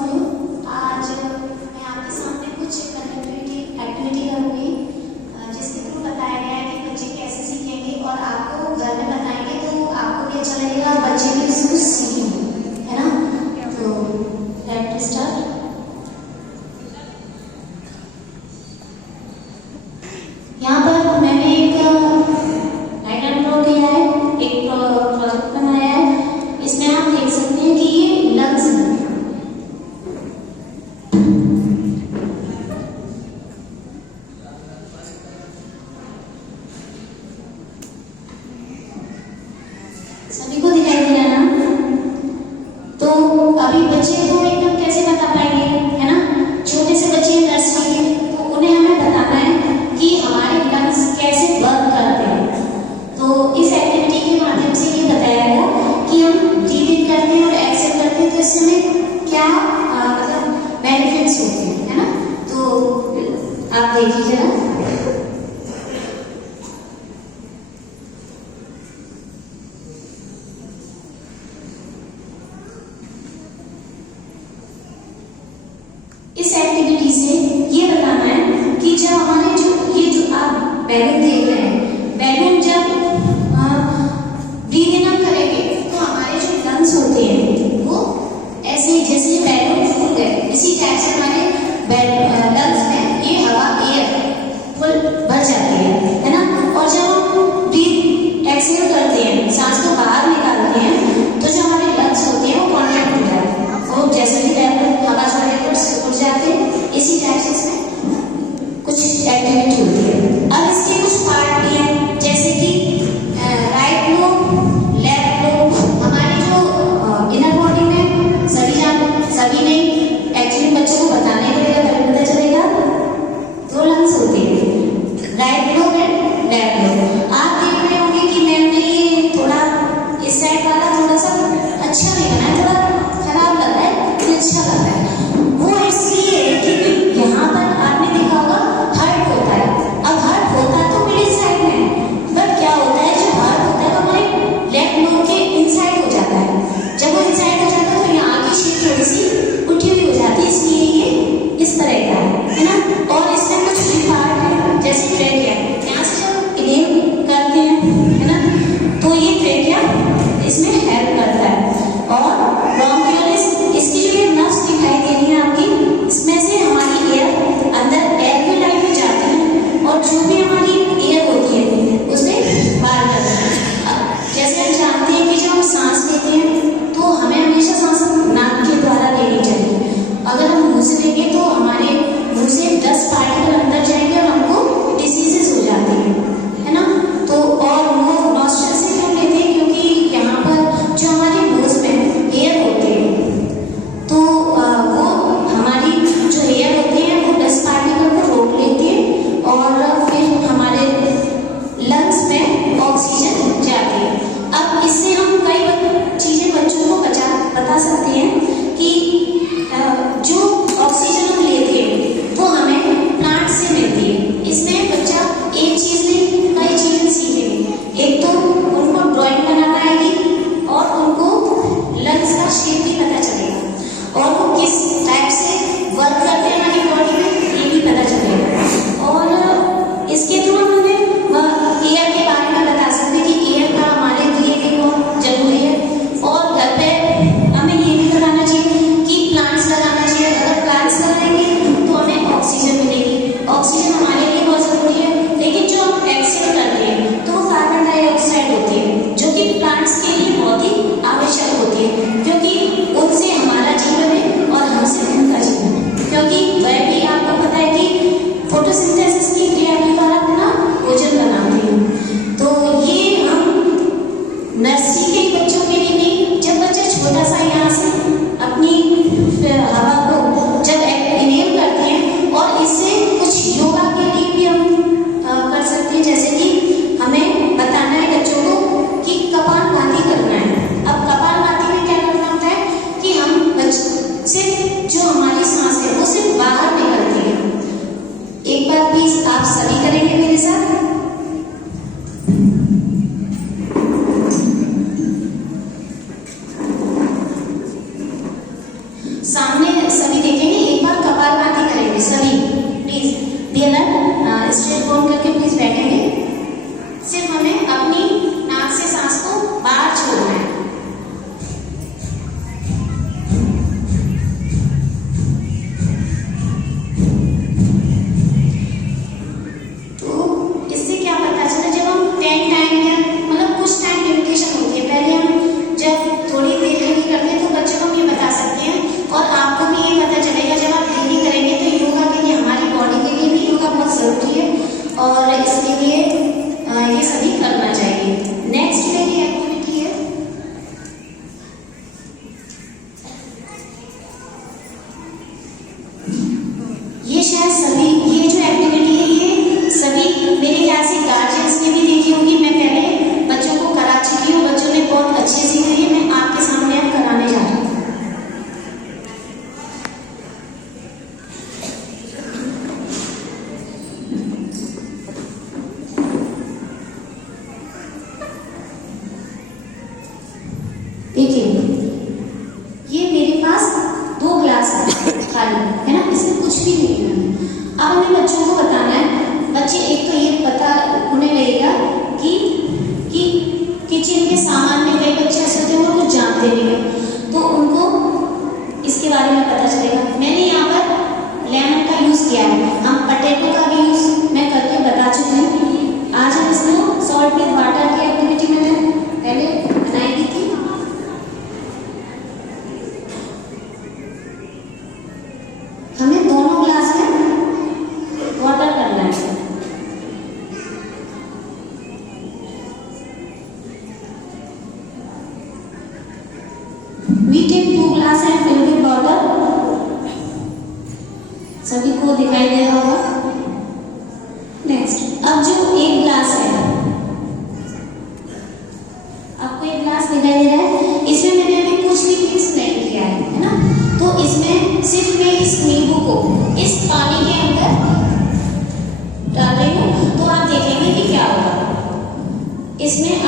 Of you. आज मैं आपके सामने कुछ कनेक्टिविटी एक्टिविटी करूँगी जिसके थ्रू बताया गया है कि बच्चे कैसे सीखेंगे और आपको घर में बताएंगे तो आपको भी अच्छा लगेगा, बच्चे भी इसको सीखेंगे, है ना। तो लेट्स स्टार्ट। यहाँ पर मैंने एक डायग्राम ड्रॉ किया है, एक प्रोजेक्ट बनाया है। इसमें आप देख सकते हैं कि ये लंग्स है। सभी को दिखाई दे रहा है ना। तो अभी बच्चे को एकदम कैसे बता पाएंगे, है ना। छोटे से बच्चे नर्सरी के, तो उन्हें हमें बताना है कि हमारे लंग्स कैसे वर्क करते हैं। तो इस एक्टिविटी के माध्यम से ये बताया गया कि हम ब्रीथ इन करते हैं और एक्सहेल करते हैं तो इससे हमें क्या मतलब बेनिफिट्स होते हैं, है ना। तो आप देखिए जरा। इस एक्टिविटी से ये बताना है कि जब हमारे जो आप बैलून देख रहे हैं, बैलून जब ब्रीथ इन करेंगे तो हमारे जो लंग्स होते हैं वो ऐसे ही जैसे ये बैलून फूल गए, इसी टाइप से हमारे लंग्स में ये हवा एयर फुल भर जाती है ना। और जब हम ब्रीथ एक्सहेल करते हैं, सांस को बाहर निकालते हैं, तो जो हमारे लंग्स होते हैं वो कॉन्ट्रैक्ट हो जाते हैं, वो जैसे कि हवा छोड़ने पर उड़ जाते हैं। इसी टाइप से इसमें कुछ एक्टिविटी होती है। अब इसके कुछ पार्ट चाहिए सभी। प्लीज डियर स्ट्रेट बॉन करके प्लीज बैठेंगे। सिर्फ हमें अपनी नाक से सांस को बाहर छोड़ना है। तो इससे क्या पता चला, जब हम 10 टाइम या मतलब कुछ टाइम लिमिटेशन होती है, पहले हम जब थोड़ी देर के लिए करते हैं तो बच्चों को हम ये बता सकते हैं और आपको भी ये पता चलेगा जब आप डेली करेंगे। तो योगा के लिए, हमारी बॉडी के लिए भी योगा बहुत जरूरी है और इसके लिए ये सभी करना चाहिए। नेक्स्ट मेरी एक्टिविटी है, ये शायद सभी, ये जो एक्टिविटी है ये सभी मेरे ख्याल से गार्जियंस ने भी देखी होगी। मैं पहले बच्चों को करा चुकी हूँ, बच्चों ने बहुत अच्छे से की है। मैं आपके सामने अब कराने जा रही हूँ। देखिए, ये मेरे पास 2 ग्लास है खाली, है ना, इसमें कुछ भी नहीं है। अब हमें बच्चों को बताना है, बच्चे एक तो ये पता उन्हें लगेगा कि किचन के सामान में कई बच्चे ऐसे होते हैं वो कुछ जानते नहीं है, तो उनको इसके बारे में पता चलेगा। मैंने यहाँ पर लेमन का यूज किया है, हम पटेटो का भी यूज मैं करके बता चुकी हूँ। आज हम इसको सॉल्ट विद वाटर की एक्टिविटी में तो पहले बनाई की थी। हमें दोनों ग्लास में वाटर करना है। We take 2 glass and fill with water। सभी को दिखाई दे रहा होगा। नेक्स्ट, अब जो 1 ग्लास है, आपको 1 ग्लास दिखाई दे रहा है, इसमें मैंने अभी कुछ भी मिक्स नहीं किया है ना, तो इसमें सिर्फ मैं इस नींबू को इस पानी के अंदर डाल रही हूँ। तो आप देखेंगे कि क्या होगा, इसमें